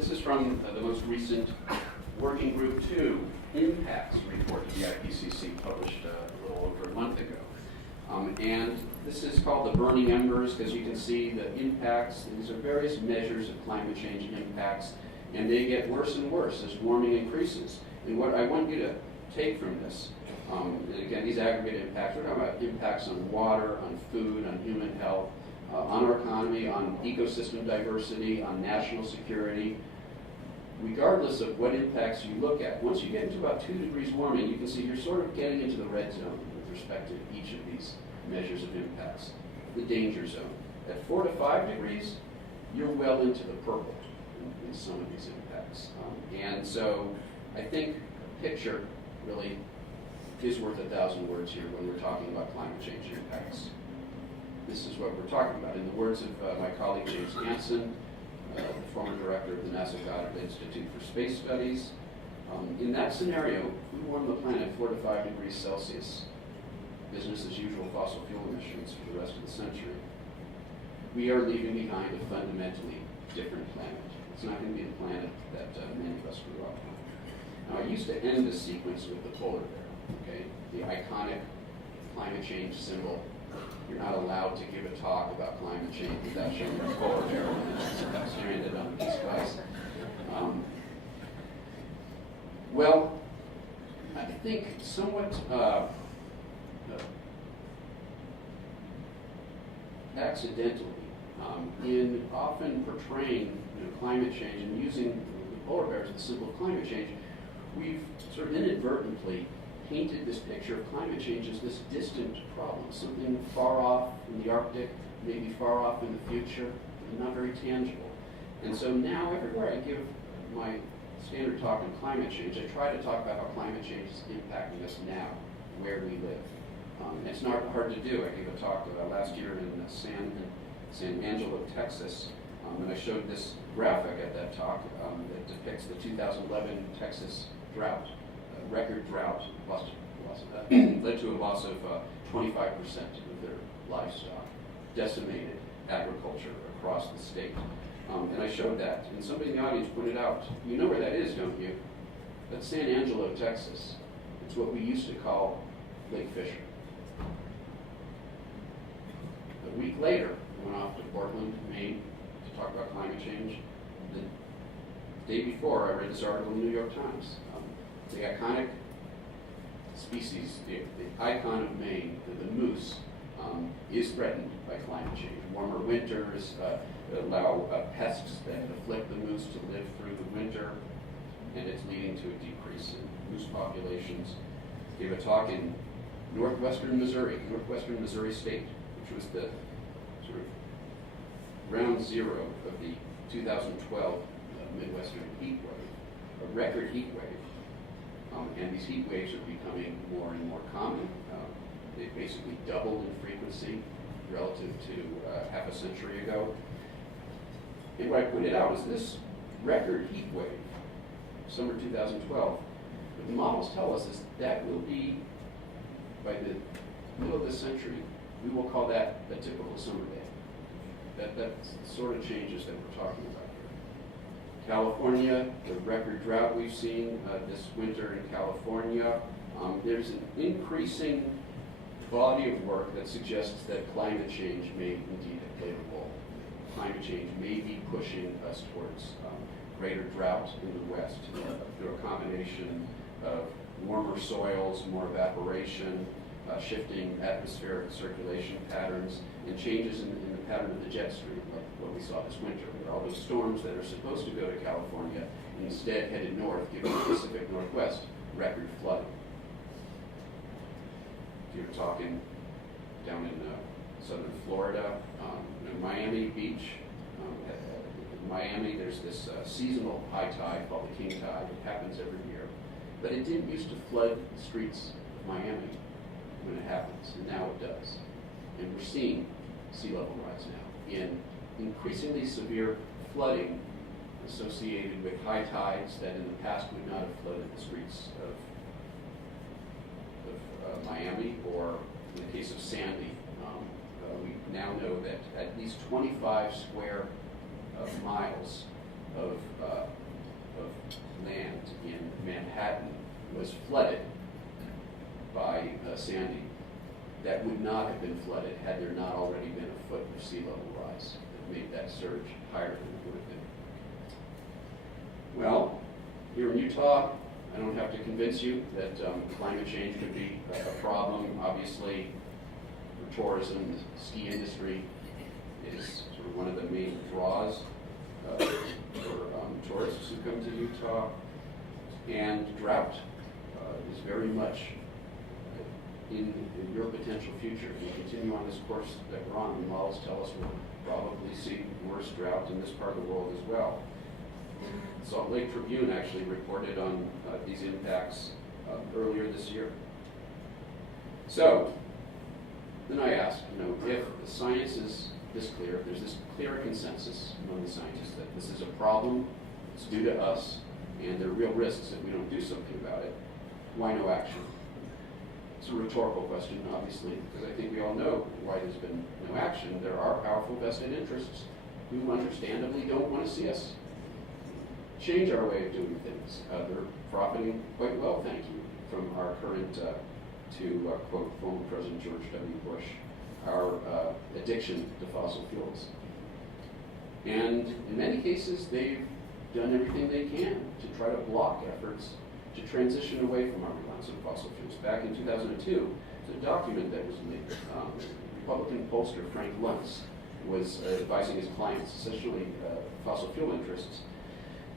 This is from the most recent Working Group 2 Impacts report to the IPCC, published a little over a month ago. And this is called the burning embers, because you can see the impacts. These are various measures of climate change impacts, and they get worse and worse as warming increases. And what I want you to take from this, and again, these aggregate impacts, we're talking about impacts on water, on food, on human health, on our economy, on ecosystem diversity, on national security. Regardless of what impacts you look at, once you get into about 2 degrees warming, you can see you're sort of getting into the red zone with respect to each of these measures of impacts, the danger zone. At 4 to 5 degrees, you're well into the purple in some of these impacts. And so I think a picture really is worth 1,000 words here when we're talking about climate change impacts. This is what we're talking about. In the words of my colleague James Hansen, the former director of the NASA Goddard Institute for Space Studies, in that scenario, if we warm the planet 4 to 5 degrees Celsius, business as usual fossil fuel emissions for the rest of the century, we are leaving behind a fundamentally different planet. It's not going to be the planet that many of us grew up on. Now, I used to end the sequence with the polar bear, okay? The iconic climate change symbol. You're not allowed to give a talk about climate change without showing a polar bear stranded on a piece of ice. Well, I think somewhat accidentally, in often portraying climate change and using the polar bear as the symbol of climate change, we've sort of inadvertently painted this picture of climate change as this distant problem, something far off in the Arctic, maybe far off in the future, and not very tangible. And so now everywhere I give my standard talk on climate change, I try to talk about how climate change is impacting us now, where we live. It's not hard to do. I gave a talk last year in San Angelo, Texas, and I showed this graphic at that talk that depicts the 2011 Texas drought. Record drought led to a loss of 25% of their livestock, decimated agriculture across the state. And I showed that, and somebody in the audience pointed out, you know where that is, don't you? That's San Angelo, Texas. It's what we used to call Lake Fisher. A week later, I went off to Portland, Maine, to talk about climate change. The day before, I read this article in the New York Times. The iconic species, the icon of Maine, the moose, is threatened by climate change. Warmer winters allow pests that afflict the moose to live through the winter, and it's leading to a decrease in moose populations. I gave a talk in northwestern Missouri State, which was the sort of ground zero of the 2012 Midwestern heat wave, a record heat wave. And these heat waves are becoming more and more common. They basically doubled in frequency relative to half a century ago. And what I pointed out is this record heat wave, summer 2012, what the models tell us is that will be, by the middle of this century, we will call that a typical summer day. That's the sort of changes that we're talking about. California, the record drought we've seen this winter in California, there's an increasing body of work that suggests that climate change may indeed have played a role. Climate change may be pushing us towards greater drought in the West through a combination of warmer soils, more evaporation, shifting atmospheric circulation patterns, and changes in the pattern of the jet stream, like what we saw this winter. All those storms that are supposed to go to California instead headed north, giving the Pacific Northwest record flooding. If you're talking down in southern Florida, in Miami Beach, in Miami there's this seasonal high tide called the king tide. It happens every year. But it didn't used to flood the streets of Miami when it happens, and now it does. And we're seeing sea level rise now in increasingly severe flooding associated with high tides that in the past would not have flooded the streets of Miami, or in the case of Sandy, we now know that at least 25 square miles of land in Manhattan was flooded by Sandy, that would not have been flooded had there not already been a foot of sea level rise that made that surge higher than it would have been. Well, here in Utah, I don't have to convince you that climate change could be a problem. Obviously, for tourism, the ski industry is sort of one of the main draws for tourists who come to Utah. And drought is very much in your potential future. If you continue on this course that we're on, the models tell us we'll probably see worse drought in this part of the world as well. Salt Lake Tribune actually reported on these impacts earlier this year. So, then I asked, if the science is this clear, if there's this clear consensus among the scientists that this is a problem, it's due to us, and there are real risks if we don't do something about it, why no action? It's a rhetorical question, obviously, because I think we all know why there's been no action. There are powerful vested interests who understandably don't want to see us change our way of doing things. They're profiting quite well, thank you, from our current, to quote former President George W. Bush, our addiction to fossil fuels. And in many cases, they've done everything they can to try to block efforts to transition away from our reliance on fossil fuels. Back in 2002, there's a document that was leaked. Republican pollster Frank Luntz was advising his clients, essentially fossil fuel interests,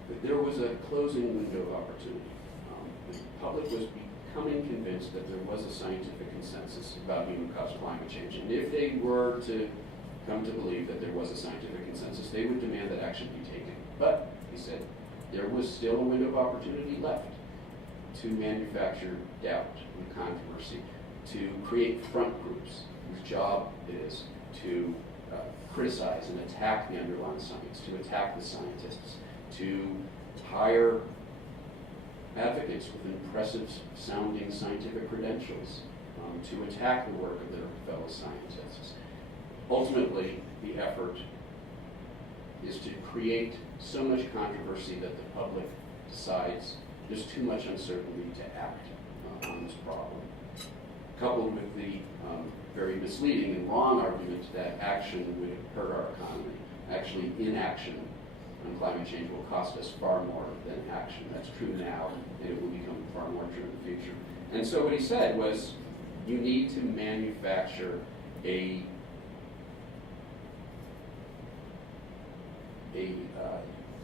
that there was a closing window of opportunity. The public was becoming convinced that there was a scientific consensus about human-caused climate change. And if they were to come to believe that there was a scientific consensus, they would demand that action be taken. But, he said, there was still a window of opportunity left to manufacture doubt and controversy, to create front groups whose job it is to criticize and attack the underlying science, to attack the scientists, to hire advocates with impressive sounding scientific credentials, to attack the work of their fellow scientists. Ultimately, the effort is to create so much controversy that the public decides there's too much uncertainty to act on this problem. Coupled with the very misleading and wrong argument that action would hurt our economy. Actually, inaction on climate change will cost us far more than action. That's true now, and it will become far more true in the future. And so what he said was, you need to manufacture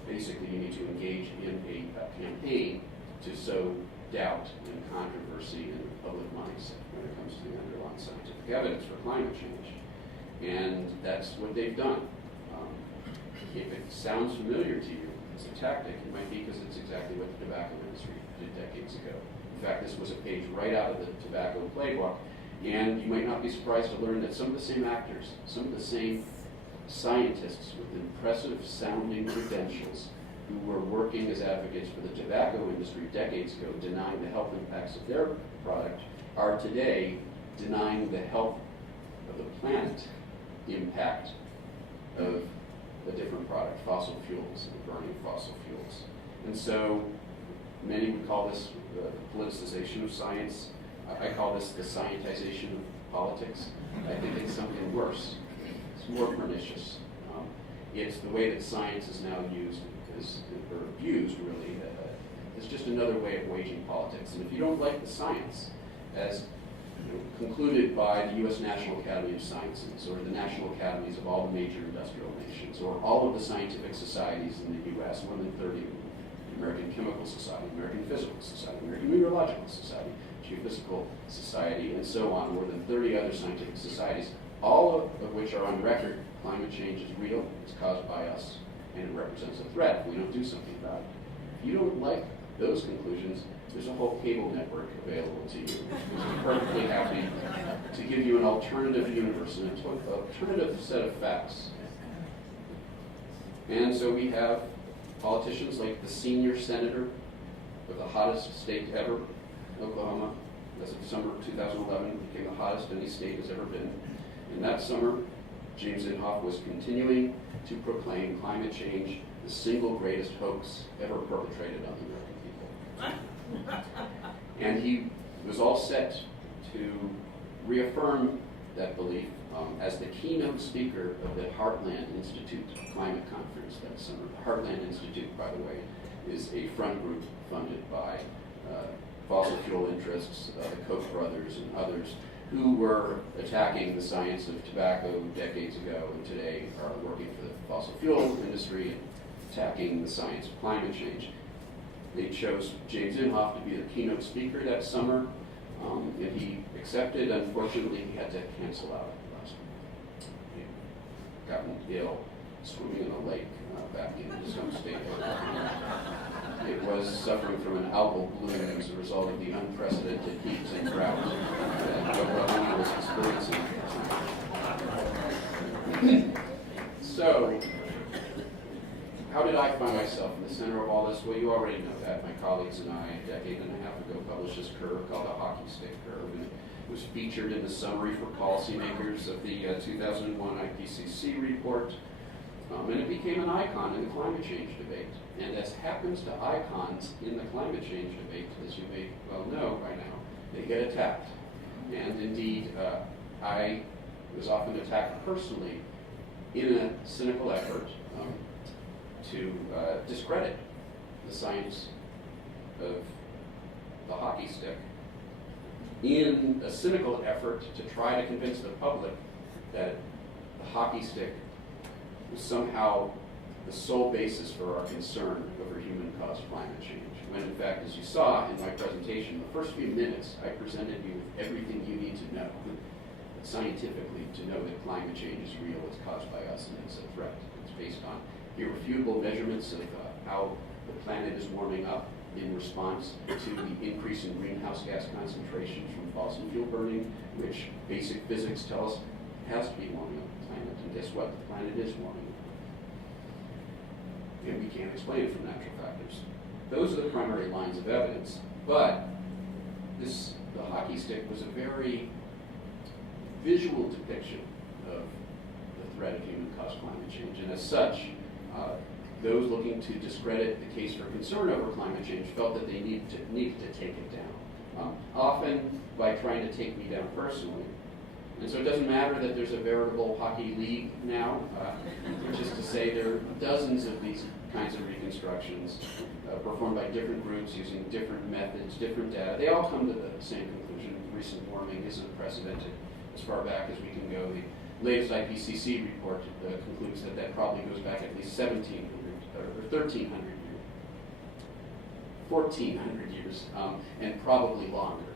basically you need to engage in a campaign to sow doubt and controversy in the public mindset when it comes to the underlying scientific evidence for climate change. And that's what they've done. If it sounds familiar to you as a tactic, it might be because it's exactly what the tobacco industry did decades ago. In fact, this was a page right out of the tobacco playbook, and you might not be surprised to learn that some of the same actors, some of the same scientists with impressive sounding credentials who were working as advocates for the tobacco industry decades ago, denying the health impacts of their product, are today denying the health of the planet impact of a different product, fossil fuels, and the burning of fossil fuels. And so many would call this the politicization of science. I call this the scientization of politics. I think it's something worse. It's more pernicious. It's the way that science is now used, or abused really, it's just another way of waging politics. And if you don't like the science, as concluded by the U.S. National Academy of Sciences, or the National Academies of all the major industrial nations, or all of the scientific societies in the U.S., more than 30 of them, the American Chemical Society, American Physical Society, American Meteorological Society, Geophysical Society, and so on, more than 30 other scientific societies, all of which are on record, climate change is real, it's caused by us, and it represents a threat if we don't do something about it. If you don't like those conclusions, there's a whole cable network available to you, which is perfectly happy to give you an alternative universe, an alternative set of facts. And so we have politicians like the senior senator of the hottest state ever, Oklahoma, as of summer 2011, became the hottest any state has ever been. And that summer, James Inhofe was continuing to proclaim climate change the single greatest hoax ever perpetrated on the American people. And he was all set to reaffirm that belief as the keynote speaker of the Heartland Institute Climate Conference that summer. The Heartland Institute, by the way, is a front group funded by fossil fuel interests, the Koch brothers and others, who were attacking the science of tobacco decades ago and today are working for the fossil fuel industry and attacking the science of climate change. They chose James Inhofe to be the keynote speaker that summer, and he accepted. Unfortunately, he had to cancel out last week. He got ill swimming in a lake back in some state. It was suffering from an algal bloom as a result of the unprecedented heat and drought that Oklahoma was experiencing at the time. So, how did I find myself in the center of all this? Well, you already know that. My colleagues and I, a decade and a half ago, published this curve called the hockey stick curve, and it was featured in the summary for policymakers of the 2001 IPCC report, and it became an icon in the climate change debate. And as happens to icons in the climate change debate, as you may well know by now, they get attacked. And indeed, I was often attacked personally in a cynical effort to discredit the science of the hockey stick, in a cynical effort to try to convince the public that the hockey stick was somehow the sole basis for our concern over human-caused climate change. When in fact, as you saw in my presentation, the first few minutes I presented you with everything you need to know scientifically to know that climate change is real, it's caused by us, and it's a threat. It's based on irrefutable measurements of how the planet is warming up in response to the increase in greenhouse gas concentrations from fossil fuel burning, which basic physics tell us has to be warming up the planet. And guess what? The planet is warming up. And we can't explain it from natural factors. Those are the primary lines of evidence. But the hockey stick was a very visual depiction of the threat of human-caused climate change. And as such, those looking to discredit the case for concern over climate change felt that they needed to take it down, often by trying to take me down personally. And so it doesn't matter that there's a veritable hockey league now, which is to say there are dozens of these kinds of reconstructions performed by different groups using different methods, different data. They all come to the same conclusion. Recent warming is unprecedented as far back as we can go. The latest IPCC report concludes that probably goes back at least 1,700 or 1,300 years, 1,400 years, and probably longer.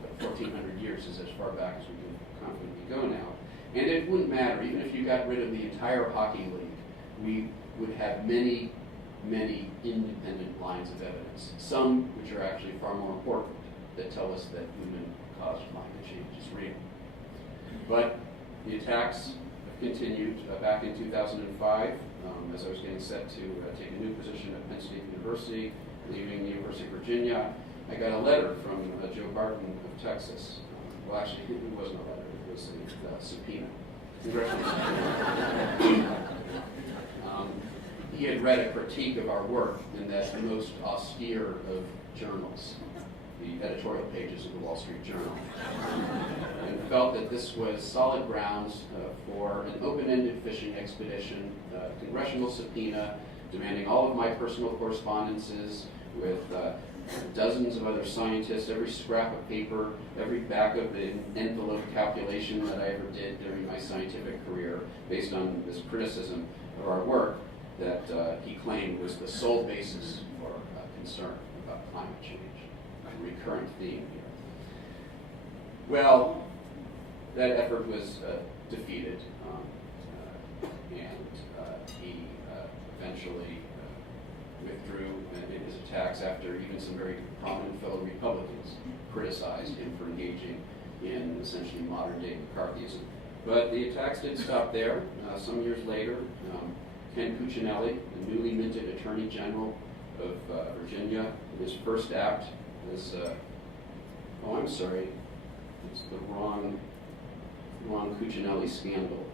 But 1,400 years is as far back as we can confidently go now. And it wouldn't matter, even if you got rid of the entire hockey league, we would have many, many independent lines of evidence, some which are actually far more important, that tell us that human-caused climate change is real. But the attacks have continued. Back in 2005, as I was getting set to take a new position at Penn State University, leaving the University of Virginia, I got a letter from Joe Barton of Texas. Well, actually, it wasn't a letter, it was a subpoena. He had read a critique of our work in that most austere of journals, the editorial pages of the Wall Street Journal, and felt that this was solid grounds for an open-ended fishing expedition, congressional subpoena, demanding all of my personal correspondences with dozens of other scientists, every scrap of paper, every back of the envelope calculation that I ever did during my scientific career, based on this criticism of our work that he claimed was the sole basis for concern about climate change. A recurrent theme here. Well, that effort was defeated, and he eventually withdrew in his attacks after even some very prominent fellow Republicans criticized him for engaging in essentially modern-day McCarthyism. But the attacks didn't stop there. Some years later, Ken Cuccinelli, the newly minted Attorney General of Virginia, his first act was, oh, I'm sorry, it's the wrong Cuccinelli scandal.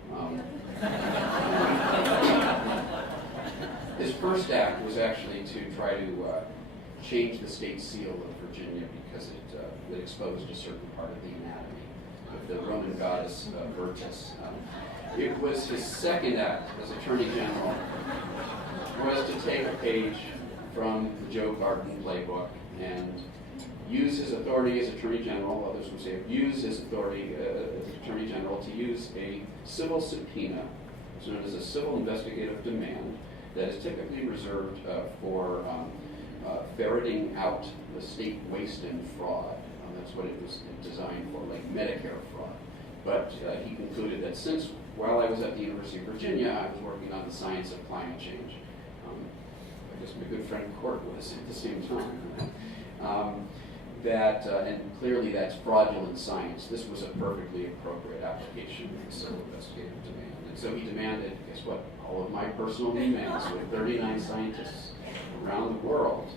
His first act was actually to try to change the state seal of Virginia because it exposed a certain part of the anatomy of the Roman goddess Virtus. It was his second act as Attorney General was to take a page from the Joe Barton playbook and use his authority as Attorney General, others would say use his authority as Attorney General to use a civil subpoena, it's known as a civil investigative demand, that is typically reserved for ferreting out the state waste and fraud. That's what it was designed for, like Medicare fraud. But he concluded that since while I was at the University of Virginia, I was working on the science of climate change. I guess my good friend Court was at the same time. And clearly that's fraudulent science. This was a perfectly appropriate application of the civil investigative demand. And so he demanded, guess what, all of my personal emails with 39 scientists around the world.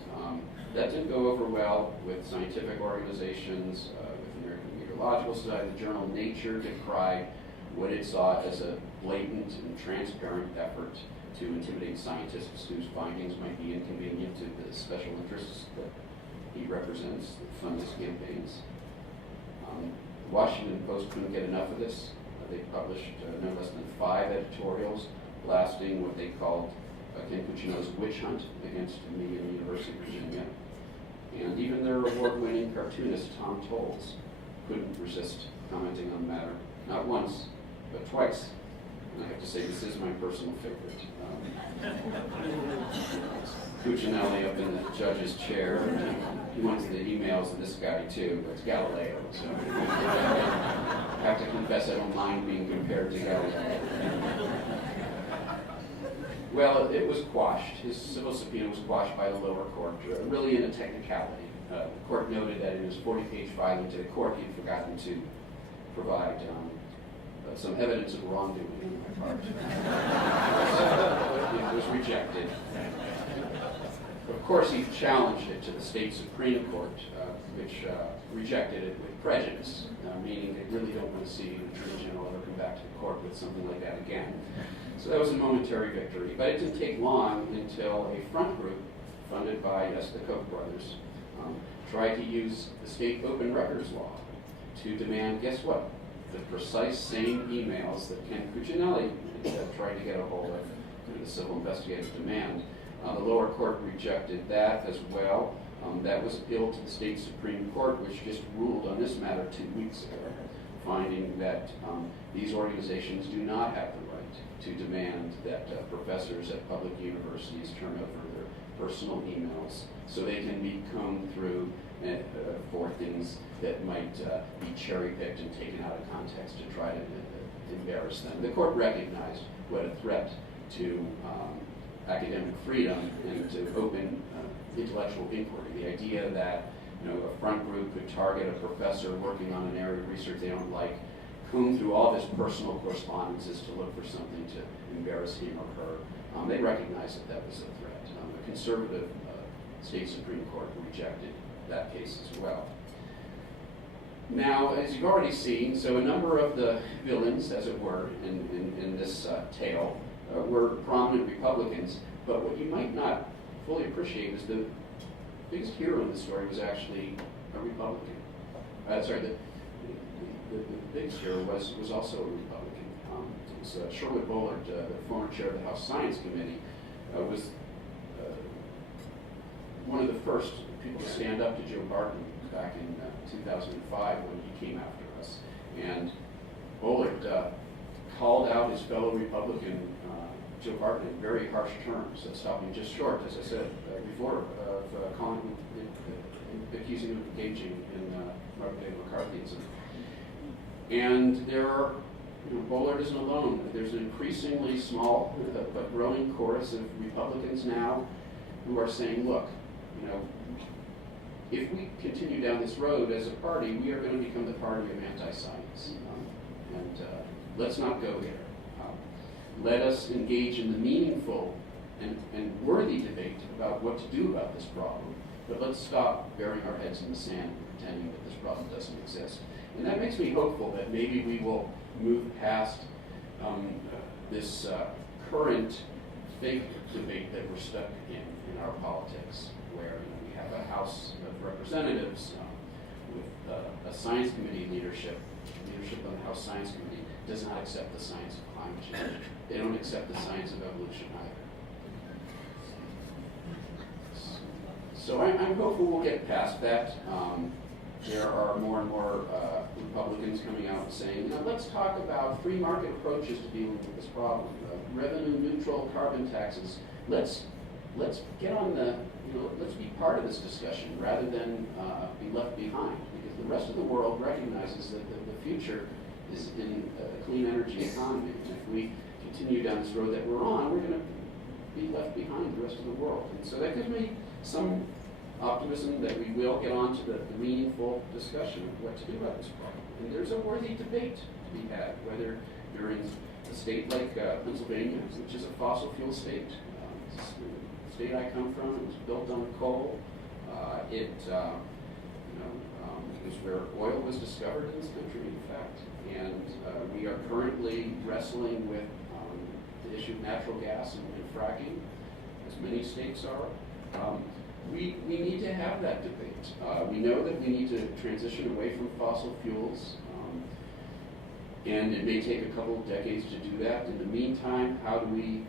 That didn't go over well with scientific organizations, with the American Meteorological Society. The journal Nature decried what it saw as a blatant and transparent effort to intimidate scientists whose findings might be inconvenient to the special interests that he represents that fund his campaigns. The Washington Post couldn't get enough of this. They published no less than 5 editorials blasting what they called Ken Cuccinelli's witch hunt against me and the University of Virginia. And even their award-winning cartoonist, Tom Tolles, couldn't resist commenting on the matter, not once, but twice. And I have to say, this is my personal favorite. Cuccinelli up in the judge's chair, and he wants the emails of this guy too, but it's Galileo, so I have to confess I don't mind being compared to Galileo. Well, it was quashed. His civil subpoena was quashed by the lower court, really in a technicality. The court noted that in his 40-page filing to the court, he had forgotten to provide some evidence of wrongdoing on my part. It was rejected. Of course, he challenged it to the state Supreme Court, which rejected it with prejudice, meaning they really don't want to see the Attorney General ever come back to the court with something like that again. So that was a momentary victory. But it didn't take long until a front group, funded by the Koch brothers, tried to use the state open records law to demand, guess what? The precise same emails that Ken Cuccinelli tried to get a hold of through the civil investigative demand. The lower court rejected that as well. That was appealed to the state Supreme Court, which just ruled on this matter 2 weeks ago, finding that these organizations do not have the right to demand that professors at public universities turn over their personal emails so they can be combed through for things that might be cherry-picked and taken out of context to try to embarrass them. The court recognized what a threat to academic freedom and to open intellectual inquiry. The idea that a front group could target a professor working on an area of research they don't like, comb through all of his personal correspondences to look for something to embarrass him or her. They recognized that that was a threat. A conservative state Supreme Court rejected that case as well. Now, as you've already seen, so a number of the villains, as it were, in this tale were prominent Republicans, but what you might not fully appreciate is the biggest hero in the story was actually a Republican. The biggest hero was also a Republican. It was Sherwood Bullard, the former chair of the House Science Committee, was one of the first people to stand up to Joe Barton back in 2005 when he came after us. And Bullard called out his fellow Republican, Joe Barton, in very harsh terms, stopping just short, as I said before, of calling him, accusing him of engaging in Robert Day McCarthyism. And there are, Bullard isn't alone. There's an increasingly small but growing chorus of Republicans now who are saying, look, if we continue down this road as a party, we are going to become the party of anti-science. And let's not go there. Let us engage in the meaningful and worthy debate about what to do about this problem. But let's stop burying our heads in the sand and pretending that this problem doesn't exist. And that makes me hopeful that maybe we will move past this current fake debate that we're stuck in our politics, where we have a House of Representatives with a science committee leadership on the House Science Committee does not accept the science of climate change. They don't accept the science of evolution either. So I'm hopeful we'll get past that. There are more and more Republicans coming out and saying, let's talk about free market approaches to dealing with this problem. Revenue neutral carbon taxes. Let's get on the, let's be part of this discussion rather than be left behind, because the rest of the world recognizes that the future is in a clean energy economy. And if we continue down this road that we're on, we're going to be left behind the rest of the world. And so that gives me some optimism that we will get on to the meaningful discussion of what to do about this problem. And there's a worthy debate to be had, whether you're in a state like Pennsylvania, which is a fossil fuel state. The state I come from, it was built on coal. It was where oil was discovered in this country, in fact. And we are currently wrestling with the issue of natural gas and fracking, as many states are. We need to have that debate. We know that we need to transition away from fossil fuels, and it may take a couple of decades to do that. In the meantime, how do we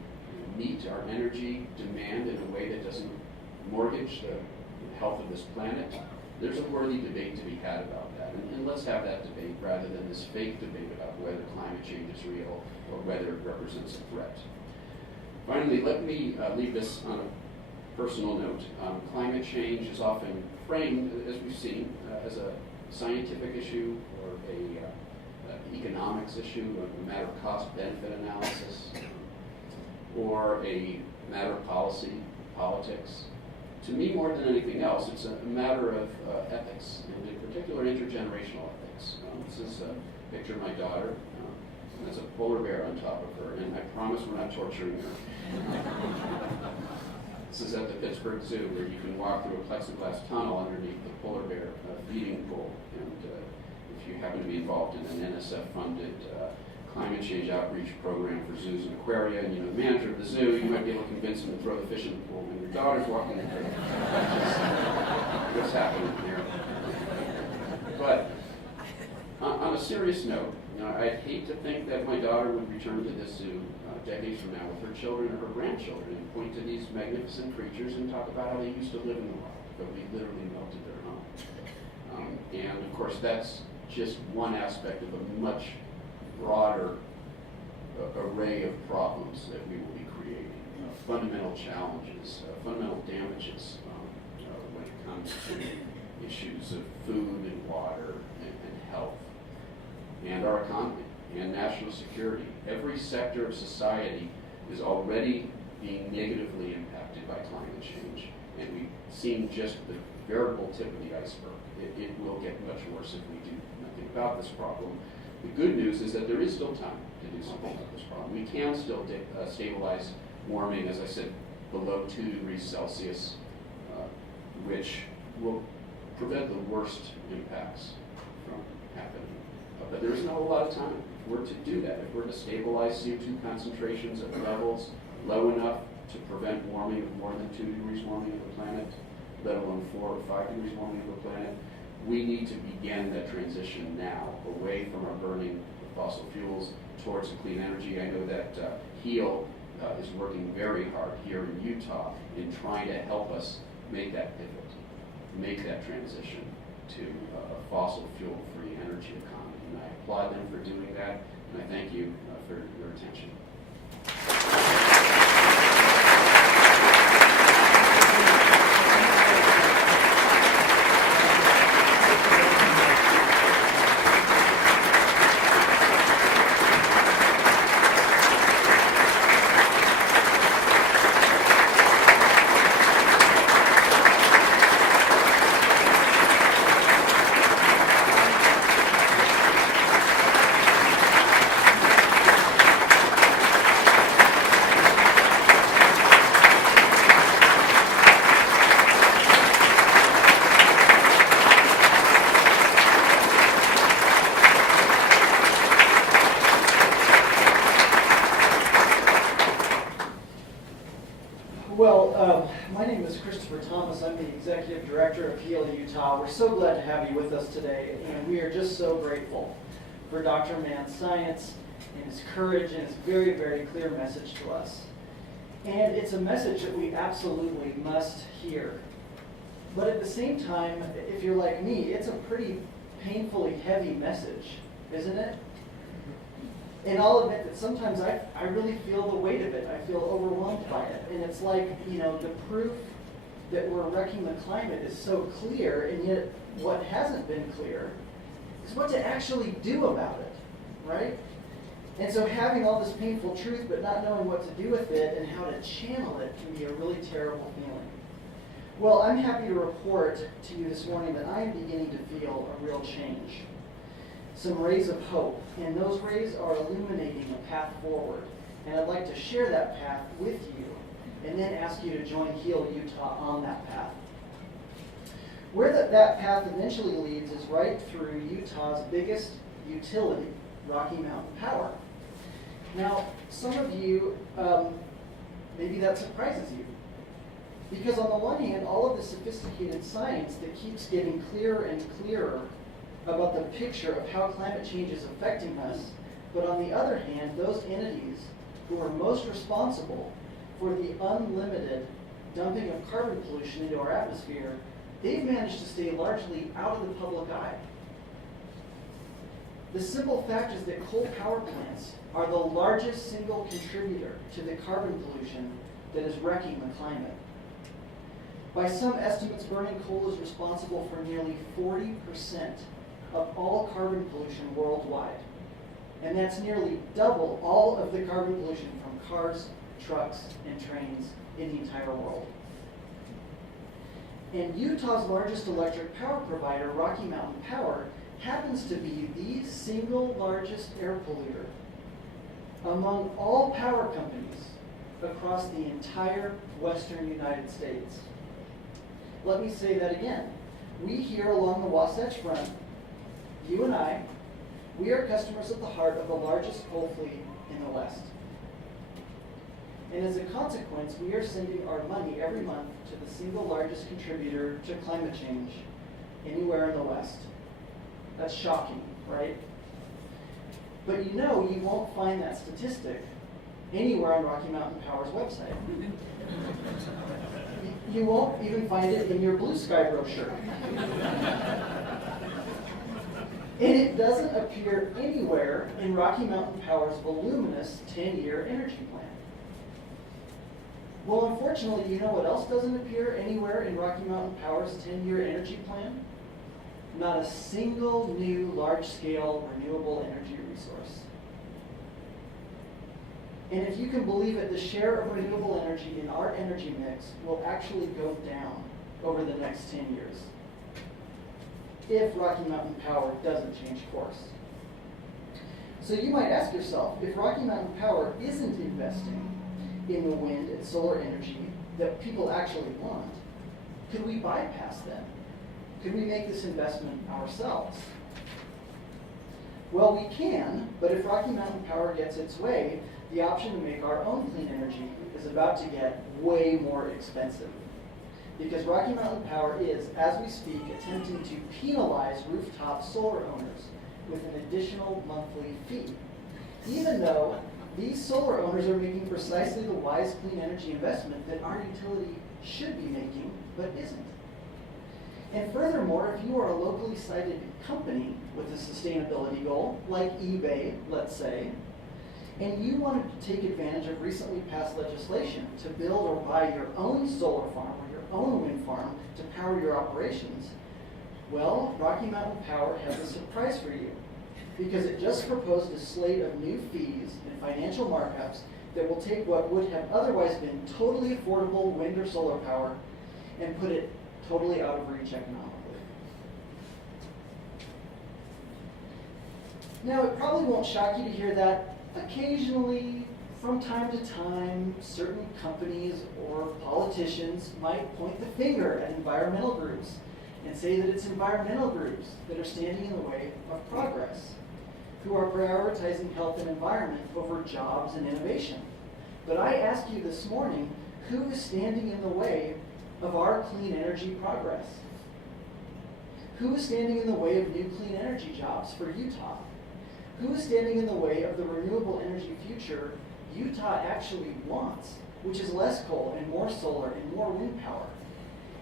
meet our energy demand in a way that doesn't mortgage the health of this planet? There's a worthy debate to be had about that, and let's have that debate rather than this fake debate about whether climate change is real or whether it represents a threat. Finally, let me leave this on a personal note. Climate change is often framed, as we've seen, as a scientific issue or an economics issue, a matter of cost-benefit analysis, or a matter of policy, politics. To me, more than anything else, it's a matter of ethics, and in particular, intergenerational ethics. This is a picture of my daughter, and there's a polar bear on top of her, and I promise we're not torturing her. This is at the Pittsburgh Zoo, where you can walk through a plexiglass tunnel underneath the polar bear feeding pool. And if you happen to be involved in an NSF-funded climate change outreach program for zoos and aquaria, and the manager of the zoo, you might be able to convince him to throw the fish in the pool when your daughter's walking in there. What's happening here? But on a serious note, I'd hate to think that my daughter would return to this zoo decades from now with her children or her grandchildren and point to these magnificent creatures and talk about how they used to live in the wild, but we literally melted their home. And of course, that's just one aspect of a much broader array of problems that we will be creating. Fundamental challenges, fundamental damages when it comes to issues of food and water and health and our economy and national security. Every sector of society is already being negatively impacted by climate change, and we've seen just the veritable tip of the iceberg. It will get much worse if we do nothing about this problem. The good news is that there is still time to do something about this problem. We can still stabilize warming, as I said, below 2 degrees Celsius, which will prevent the worst impacts from happening. But there isn't a whole lot of time. If we're to do that, if we're to stabilize CO2 concentrations at levels low enough to prevent warming of more than 2 degrees warming of the planet, let alone 4 or 5 degrees warming of the planet, we need to begin that transition now, away from our burning of fossil fuels towards clean energy. I know that HEAL is working very hard here in Utah in trying to help us make that pivot, make that transition to a fossil fuel-free energy economy. And I applaud them for doing that, and I thank you for your attention. Thomas. I'm the Executive Director of HEAL Utah. We're so glad to have you with us today, and we are just so grateful for Dr. Mann's science and his courage and his very, very clear message to us. And it's a message that we absolutely must hear. But at the same time, if you're like me, it's a pretty painfully heavy message, isn't it? And I'll admit that sometimes I really feel the weight of it. I feel overwhelmed by it. And it's like, the proof that we're wrecking the climate is so clear, and yet what hasn't been clear is what to actually do about it, right? And so having all this painful truth but not knowing what to do with it and how to channel it can be a really terrible feeling. Well, I'm happy to report to you this morning that I am beginning to feel a real change. Some rays of hope, and those rays are illuminating a path forward. And I'd like to share that path with you and then ask you to join HEAL Utah on that path. Where that path eventually leads is right through Utah's biggest utility, Rocky Mountain Power. Now, some of you, maybe that surprises you. Because on the one hand, all of the sophisticated science that keeps getting clearer and clearer about the picture of how climate change is affecting us, but on the other hand, those entities who are most responsible for the unlimited dumping of carbon pollution into our atmosphere, they've managed to stay largely out of the public eye. The simple fact is that coal power plants are the largest single contributor to the carbon pollution that is wrecking the climate. By some estimates, burning coal is responsible for nearly 40% of all carbon pollution worldwide. And that's nearly double all of the carbon pollution from cars, trucks, and trains in the entire world. And Utah's largest electric power provider, Rocky Mountain Power, happens to be the single largest air polluter among all power companies across the entire western United States. Let me say that again. We here along the Wasatch Front, you and I, we are customers at the heart of the largest coal fleet in the West. And as a consequence, we are sending our money every month to the single largest contributor to climate change anywhere in the West. That's shocking, right? But you won't find that statistic anywhere on Rocky Mountain Power's website. You won't even find it in your Blue Sky brochure. And it doesn't appear anywhere in Rocky Mountain Power's voluminous 10-year energy plan. Well, unfortunately, you know what else doesn't appear anywhere in Rocky Mountain Power's 10-year energy plan? Not a single new large-scale renewable energy resource. And if you can believe it, the share of renewable energy in our energy mix will actually go down over the next 10 years if Rocky Mountain Power doesn't change course. So you might ask yourself, if Rocky Mountain Power isn't investing in the wind and solar energy that people actually want, could we bypass them? Could we make this investment ourselves? Well, we can, but if Rocky Mountain Power gets its way, the option to make our own clean energy is about to get way more expensive. Because Rocky Mountain Power is, as we speak, attempting to penalize rooftop solar owners with an additional monthly fee, even though these solar owners are making precisely the wise clean energy investment that our utility should be making, but isn't. And furthermore, if you are a locally sited company with a sustainability goal, like eBay, let's say, and you wanted to take advantage of recently passed legislation to build or buy your own solar farm or your own wind farm to power your operations, well, Rocky Mountain Power has a surprise for you, because it just proposed a slate of new fees and financial markups that will take what would have otherwise been totally affordable wind or solar power and put it totally out of reach economically. Now, it probably won't shock you to hear that occasionally, from time to time, certain companies or politicians might point the finger at environmental groups and say that it's environmental groups that are standing in the way of progress, who are prioritizing health and environment over jobs and innovation. But I ask you this morning, who is standing in the way of our clean energy progress? Who is standing in the way of new clean energy jobs for Utah? Who is standing in the way of the renewable energy future Utah actually wants, which is less coal and more solar and more wind power?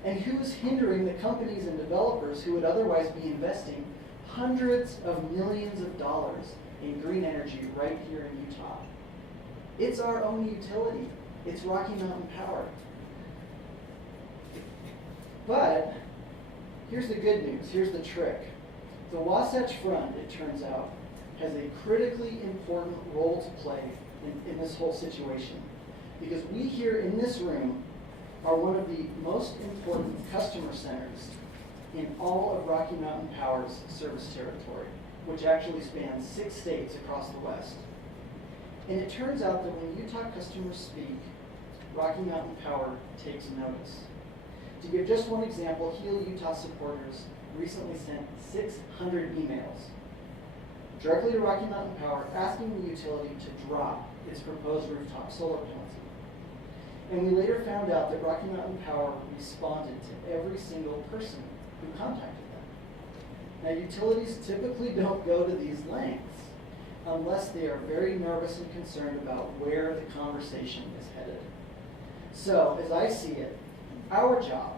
And who is hindering the companies and developers who would otherwise be investing hundreds of millions of dollars in green energy right here in Utah? It's our own utility. It's Rocky Mountain Power. But here's the good news. Here's the trick. The Wasatch Front, it turns out, has a critically important role to play in this whole situation. Because we here in this room are one of the most important customer centers in all of Rocky Mountain Power's service territory, which actually spans 6 states across the West. And it turns out that when Utah customers speak, Rocky Mountain Power takes notice. To give just one example, Heal Utah supporters recently sent 600 emails directly to Rocky Mountain Power asking the utility to drop its proposed rooftop solar penalty. And we later found out that Rocky Mountain Power responded to every single person who contacted them. Now, utilities typically don't go to these lengths unless they are very nervous and concerned about where the conversation is headed. So, as I see it, our job,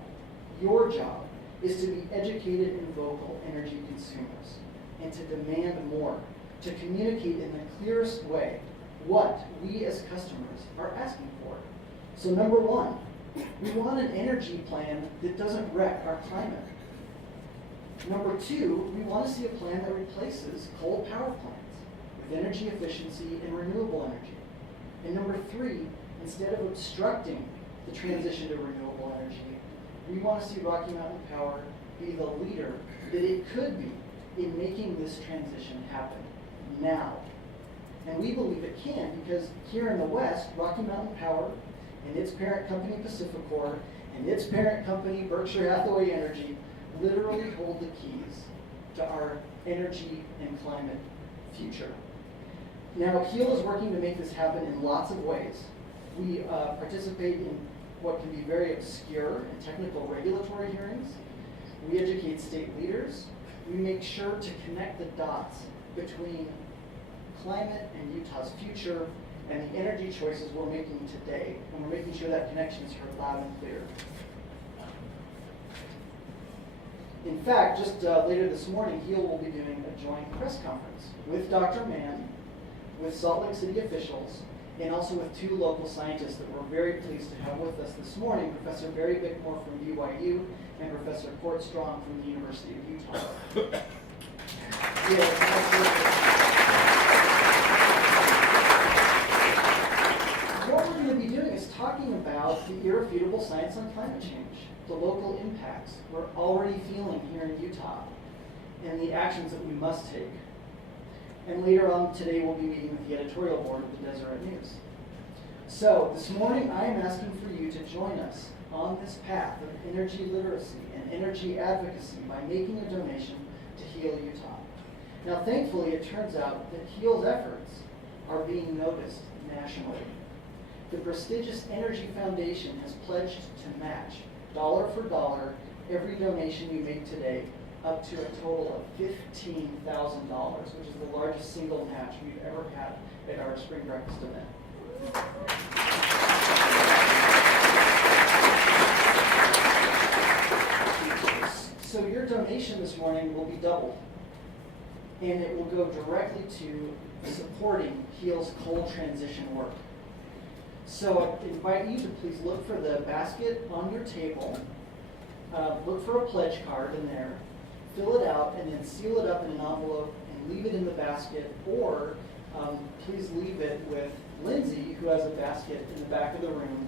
your job, is to be educated and vocal energy consumers and to demand more, to communicate in the clearest way what we as customers are asking for. So number one, we want an energy plan that doesn't wreck our climate. Number two, we want to see a plan that replaces coal power plants with energy efficiency and renewable energy. And number three, instead of obstructing the transition to renewable energy, we want to see Rocky Mountain Power be the leader that it could be in making this transition happen now. And we believe it can because here in the West, Rocky Mountain Power and its parent company Pacificor and its parent company Berkshire Hathaway Energy literally hold the keys to our energy and climate future. Now, HEAL is working to make this happen in lots of ways. We participate in what can be very obscure and technical regulatory hearings. We educate state leaders. We make sure to connect the dots between climate and Utah's future and the energy choices we're making today. And we're making sure that connection is heard loud and clear. In fact, just later this morning, HEAL will be doing a joint press conference with Dr. Mann, with Salt Lake City officials, and also with 2 local scientists that we're very pleased to have with us this morning, Professor Barry Bickmore from BYU and Professor Court Strong from the University of Utah. What we're going to be doing is talking about the irrefutable science on climate change, the local impacts we're already feeling here in Utah, and the actions that we must take. And later on today, we'll be meeting with the editorial board of the Deseret News. So this morning, I am asking for you to join us on this path of energy literacy and energy advocacy by making a donation to HEAL Utah. Now, thankfully, it turns out that HEAL's efforts are being noticed nationally. The prestigious Energy Foundation has pledged to match, dollar for dollar, every donation you make today, up to a total of $15,000, which is the largest single match we've ever had at our spring breakfast event. So your donation this morning will be doubled, and it will go directly to supporting HEAL's coal transition work. So I invite you to please look for the basket on your table, look for a pledge card in there, fill it out, and then seal it up in an envelope and leave it in the basket, or please leave it with Lindsay, who has a basket in the back of the room.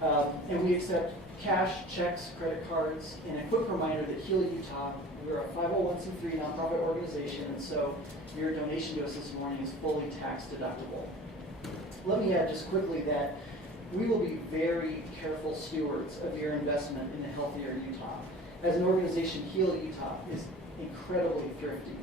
And we accept cash, checks, credit cards, and a quick reminder that HEAL Utah, we're a 501c3 nonprofit organization, and so your donation to us this morning is fully tax deductible. Let me add just quickly that we will be very careful stewards of your investment in a healthier Utah. As an organization, HEAL Utah is incredibly thrifty.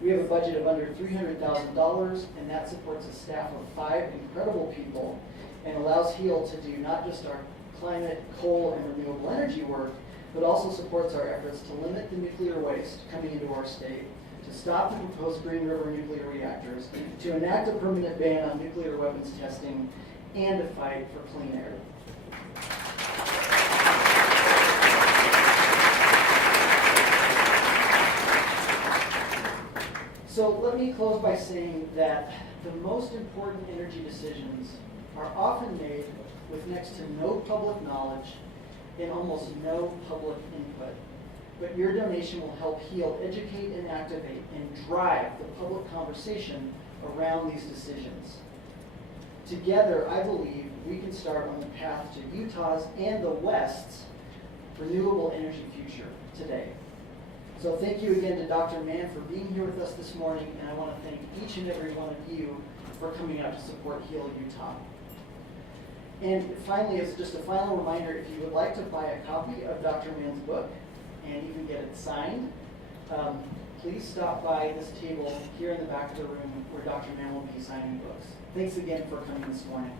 We have a budget of under $300,000, and that supports a staff of 5 incredible people and allows HEAL to do not just our climate, coal, and renewable energy work, but also supports our efforts to limit the nuclear waste coming into our state, to stop the proposed Green River nuclear reactors, to enact a permanent ban on nuclear weapons testing, and to fight for clean air. So let me close by saying that the most important energy decisions are often made with next to no public knowledge and almost no public input. But your donation will help heal, educate, and activate, and drive the public conversation around these decisions. Together, I believe we can start on the path to Utah's and the West's renewable energy future today. So thank you again to Dr. Mann for being here with us this morning, and I want to thank each and every one of you for coming out to support Heal Utah. And finally, as just a final reminder, if you would like to buy a copy of Dr. Mann's book and even get it signed, please stop by this table here in the back of the room where Dr. Mann will be signing books. Thanks again for coming this morning.